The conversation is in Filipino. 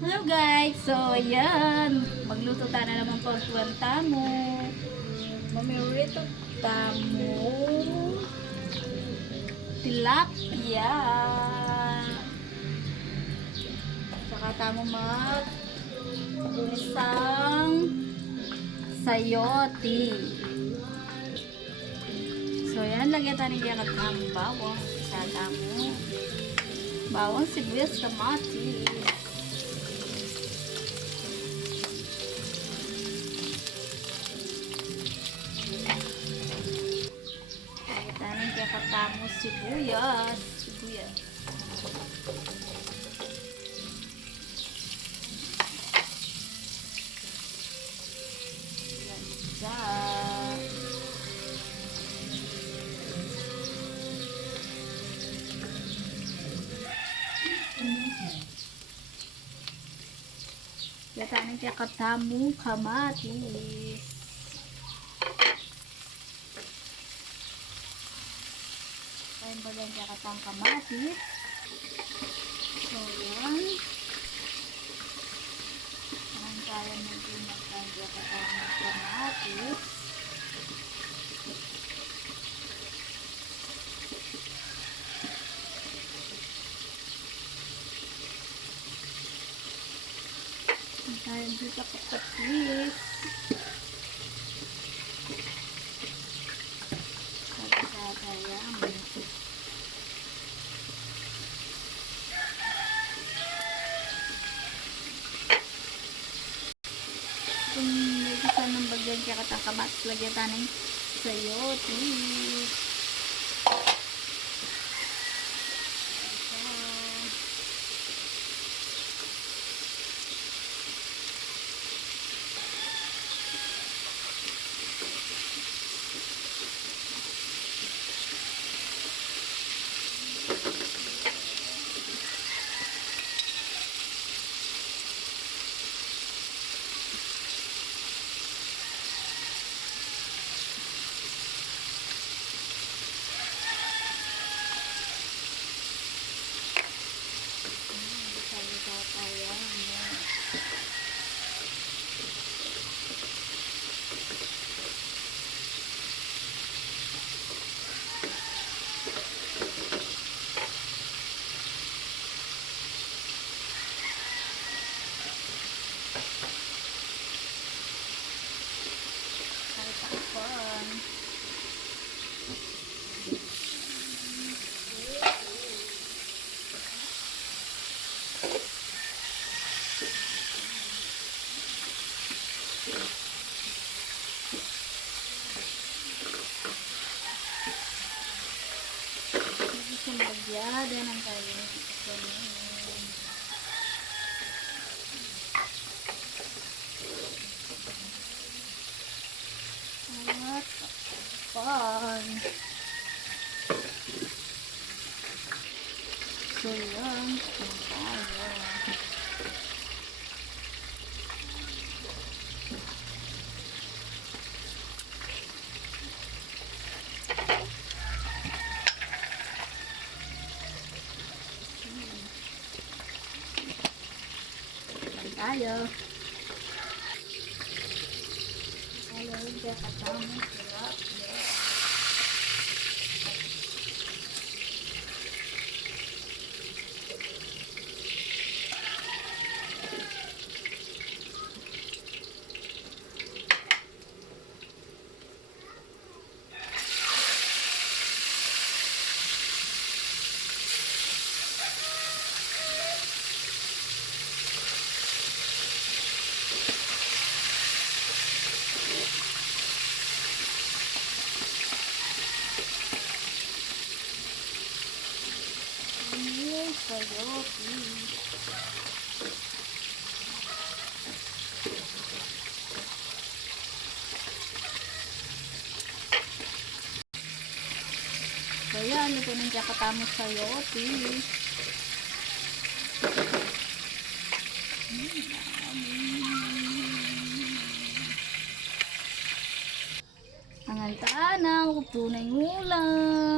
Hello guys! So, ayan. Magluto tayo na naman po ang tamo. Mamirito tamo. Tilapia. Saka tamo mag-unisang sayote. So, ayan. Lagyan tayo ng kaya tamo bawang. Isa tamo. Bawang, sibuyas, kamatis. Tanin kaya katamo sibuyas. Sibuyas. Lansa. Kaya tanin kaya katamo kamatis. Ayan ba yan kakatang kamatis. So, yan. Ayan kaya natin magkanda kakatang kamatis. Ayan kaya dito kakatis. Kaya kung may gusto ng bagyan kaya katakamat, lagyan tayo ng sayote. Sumagyada ng kayo at pan. So yan, tayo. Ayan, kaya katamo sarap. Sayote. Kaya ano po nang kakatamo sayote. Ang altaan ng tunay ngulang.